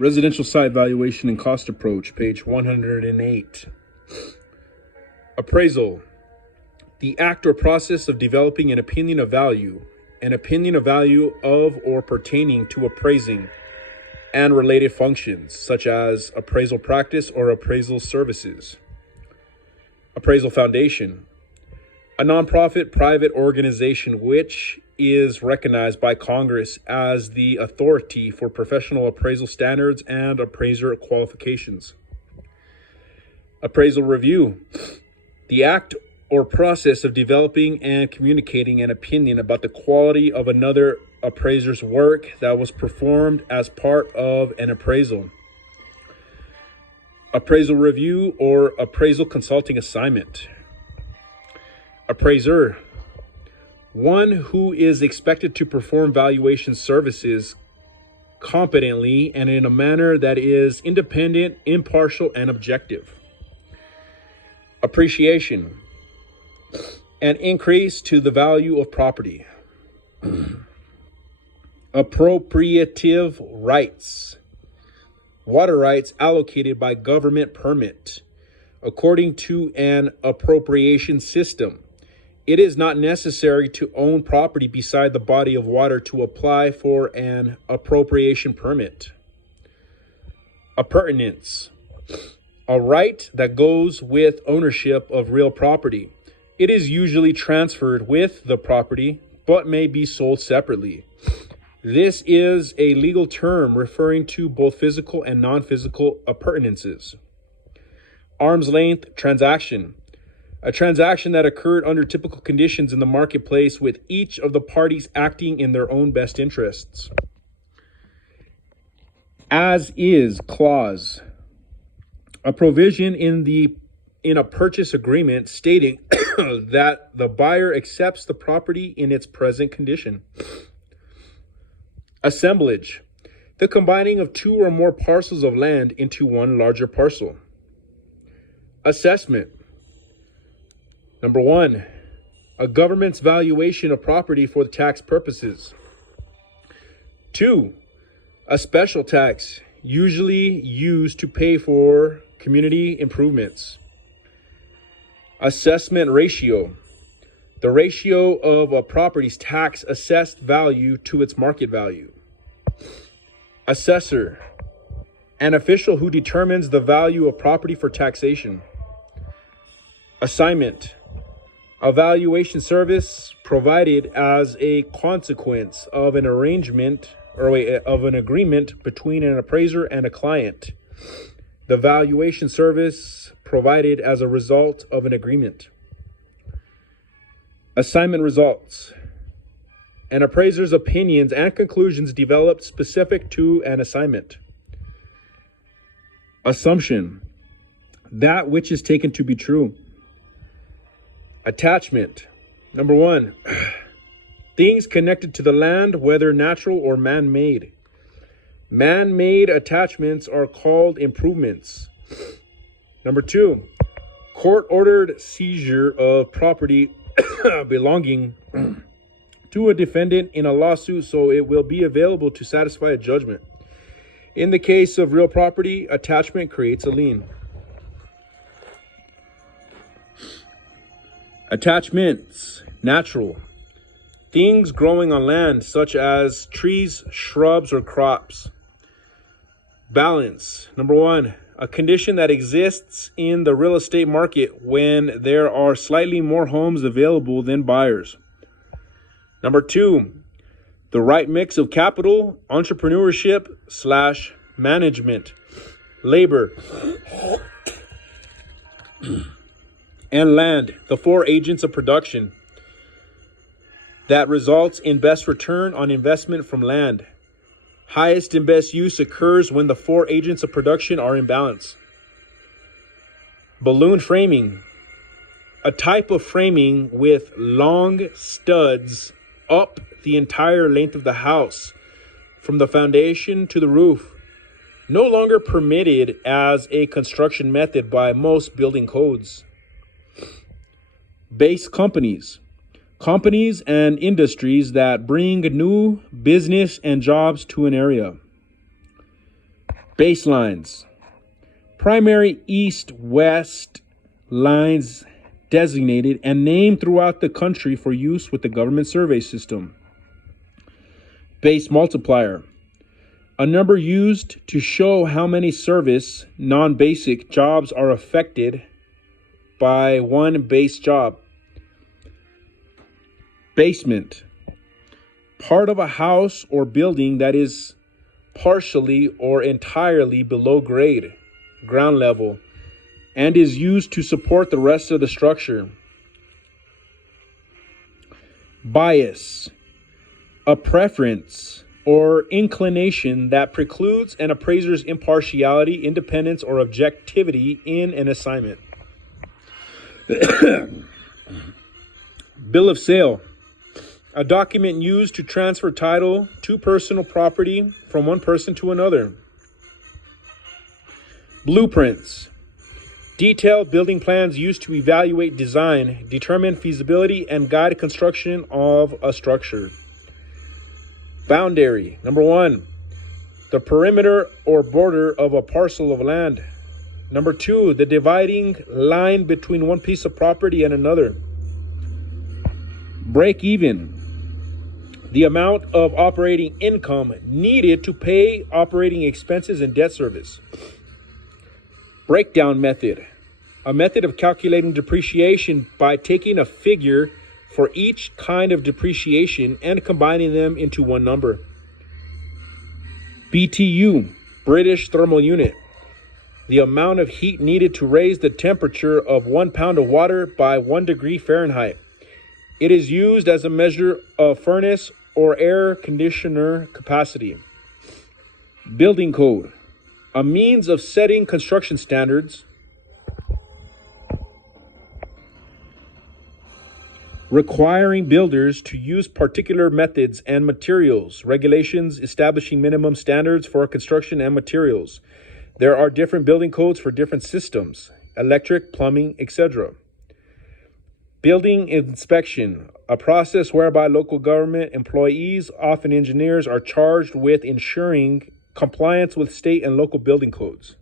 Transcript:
Residential site valuation and cost approach, page 108. Appraisal. The act or process of developing an opinion of value of or pertaining to appraising and related functions, such as appraisal practice or appraisal services. Appraisal Foundation. A nonprofit private organization which is recognized by Congress as the authority for professional appraisal standards and appraiser qualifications. Appraisal Review. The act or process of developing and communicating an opinion about the quality of another appraiser's work that was performed as part of an appraisal. Appraisal Review or Appraisal Consulting Assignment. Appraiser. One who is expected to perform valuation services competently and in a manner that is independent, impartial, and objective. Appreciation. An increase to the value of property. Appropriative rights. Water rights allocated by government permit. According to an appropriation system, it is not necessary to own property beside the body of water to apply for an appropriation permit. Appurtenance. A right that goes with ownership of real property. It is usually transferred with the property, but may be sold separately. This is a legal term referring to both physical and non-physical appurtenances. Arm's length transaction. A transaction that occurred under typical conditions in the marketplace with each of the parties acting in their own best interests. As is clause. A provision in a purchase agreement stating that the buyer accepts the property in its present condition. Assemblage. The combining of two or more parcels of land into one larger parcel. Assessment. Number 1, a government's valuation of property for tax purposes. 2, a special tax usually used to pay for community improvements. Assessment ratio. The ratio of a property's tax assessed value to its market value. Assessor. An official who determines the value of property for taxation. Assignment. A valuation service provided as a consequence of an agreement between an appraiser and a client. The valuation service provided as a result of an agreement. Assignment results. An appraiser's opinions and conclusions developed specific to an assignment. Assumption. That which is taken to be true. Attachment. Number 1, things connected to the land, whether natural or man-made. Man-made attachments are called improvements. Number 2, court-ordered seizure of property belonging to a defendant in a lawsuit so it will be available to satisfy a judgment. In the case of real property, attachment creates a lien. Attachments, natural. Things growing on land such as trees, shrubs, or crops. Balance. Number 1, a condition that exists in the real estate market when there are slightly more homes available than buyers. Number 2, the right mix of capital, entrepreneurship/management, labor, and land, the 4 agents of production that results in best return on investment from land. Highest and best use occurs when the 4 agents of production are in balance. Balloon framing, a type of framing with long studs up the entire length of the house, from the foundation to the roof. No longer permitted as a construction method by most building codes. Base companies. Companies and industries that bring new business and jobs to an area. Baselines. Primary east-west lines designated and named throughout the country for use with the government survey system. Base multiplier. A number used to show how many service, non-basic jobs are affected by one base job. Basement. Part of a house or building that is partially or entirely below grade, ground level, and is used to support the rest of the structure. Bias. A preference or inclination that precludes an appraiser's impartiality, independence, or objectivity in an assignment. Bill of sale. A document used to transfer title to personal property from one person to another. Blueprints. Detailed building plans used to evaluate design, determine feasibility, and guide construction of a structure. Boundary. Number 1, the perimeter or border of a parcel of land. Number 2, the dividing line between one piece of property and another. Break even. The amount of operating income needed to pay operating expenses and debt service. Breakdown method. A method of calculating depreciation by taking a figure for each kind of depreciation and combining them into one number. BTU, British Thermal Unit. The amount of heat needed to raise the temperature of 1 pound of water by 1 degree Fahrenheit. It is used as a measure of furnace or air conditioner capacity. Building code. A means of setting construction standards, requiring builders to use particular methods and materials, regulations establishing minimum standards for construction and materials. There are different building codes for different systems, electric, plumbing, etc. Building inspection, a process whereby local government employees, often engineers, are charged with ensuring compliance with state and local building codes.